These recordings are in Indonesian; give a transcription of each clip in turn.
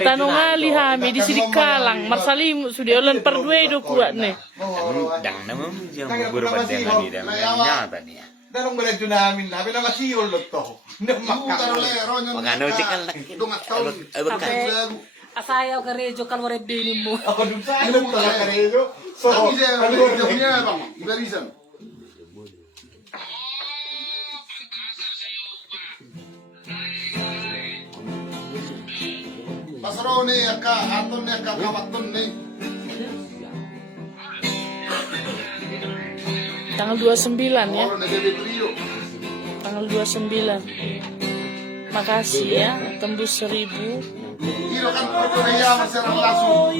Tanong ali hami di sini kalang marsalim sudah olan perdue do kuat nih. Dang naman yung berbanding lagi dan nyata nih. Tanong mo lang dyan namin na, pinamasiol lang to. Magano cikal Asayaw ka rejo kalware binin mo. Ako dun sa alam talaga kareyo. So, Pasarone aka aton ne aka kawaton ne. Tanggal 29 ya. Orang negeri trio. Tanggal 29. Makasih ya, tembus 1000. Iro kan Korea masih langsung.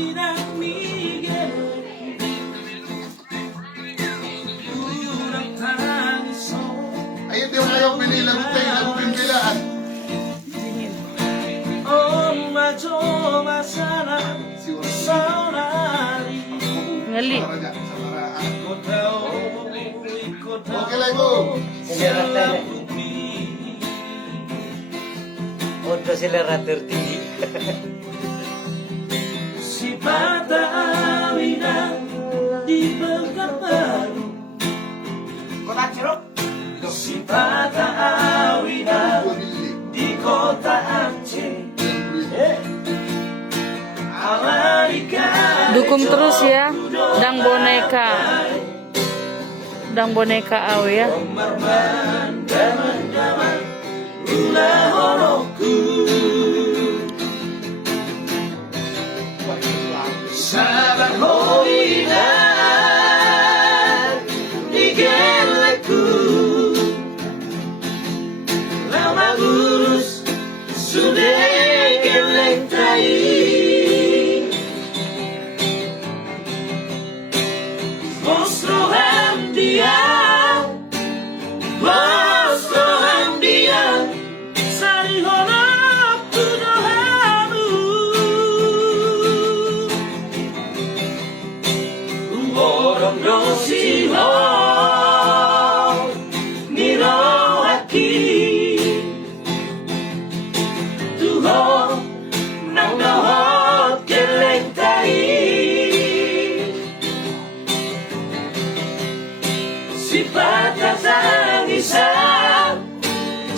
Ayo dia mau pilih lagu teh lagu pembelaan. Ngali. Oke lagu. untuk selera tertinggi. Si Patawina di Pekanbaru. Kota Ceruk. Si Patawina di Kota Aceh. Dukung terus ya, Dang boneka awe ya. Sabar hoinan di geleku, lama gurus sudah geleng tai.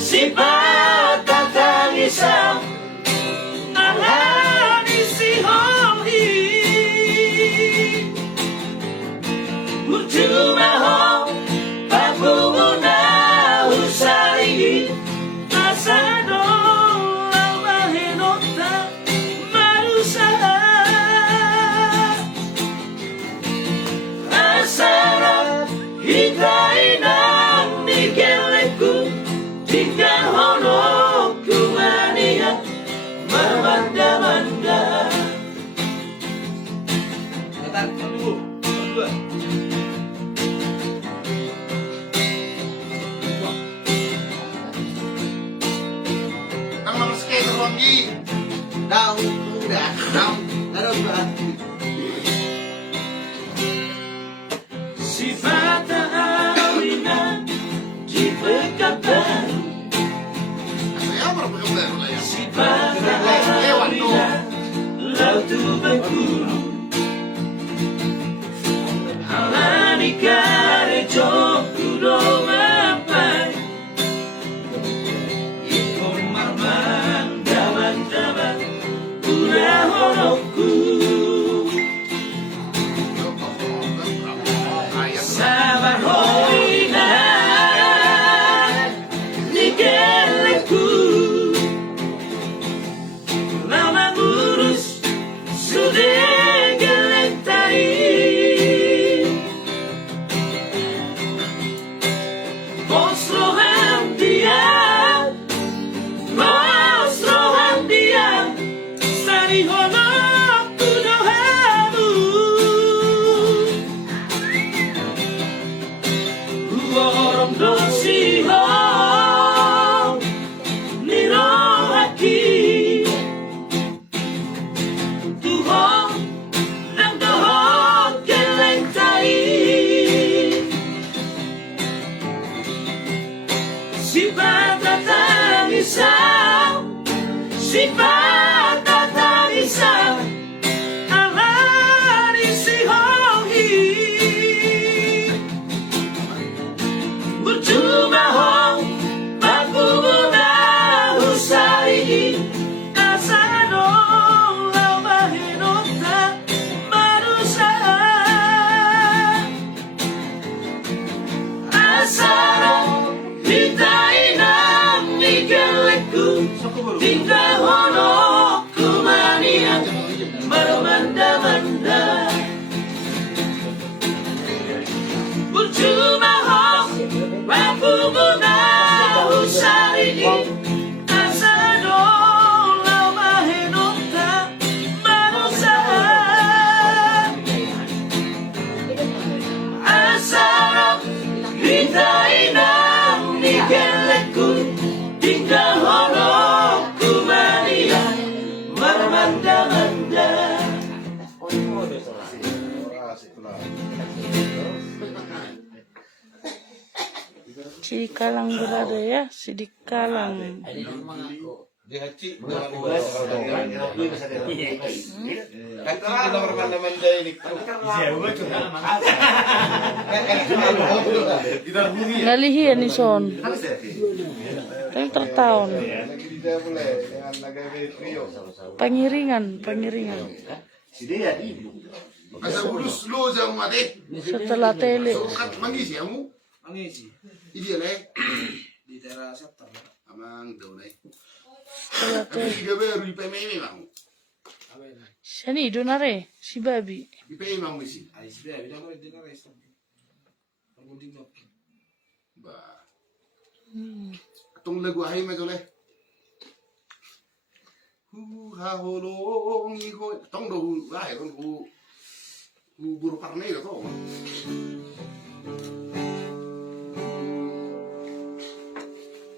Si patah isang alani si hohi Urjuma ho Papumuna usai Asado Almahenota Marusaha Asara Hikainang Nikeleku Tinggal honok kumania memanda-manda. Ang mga skater Rongi. Daw, udah, daw, berarti. Si Patawina di Pekanbaru. Saya apa berkebetulan lah ya. Si Patawina laut Bengkulu. Alani karejo kudo mapai. Ikon marman daman-daman udah honokku. Sabar hoinan di geleku, lama ngurus sudah sifat tak bisa alani si hohi bercuma hong pagpupuna usari kasano lau mahinota manusia asaro hitai nam nikeleku tinggal hono kumania marmanda-manda bercuma hong pagpupuna usari kasano lau mahinota manusia asaro hitai nam nikeleku tinggal hono kumania marmanda-manda. Sidik kalang berada ya, sidik kalang. Ngalihi ya Nison. Tapi tertaon. Pengiringan. Asa ulus lo jang mate. Setelah tele. So kat mangisi amu. Mangisi. Idi le. Di daerah September. Amang daw na. Setelah tele. Iga beru ipe meme mang. Sani donare si babi. Ipe mang misi. Ay, sudah, bilang ko din na resto. Pagunding mo. Ba. Atong lagu hay ma jole. Hu ha holong iho tong do ha hu buru parne do.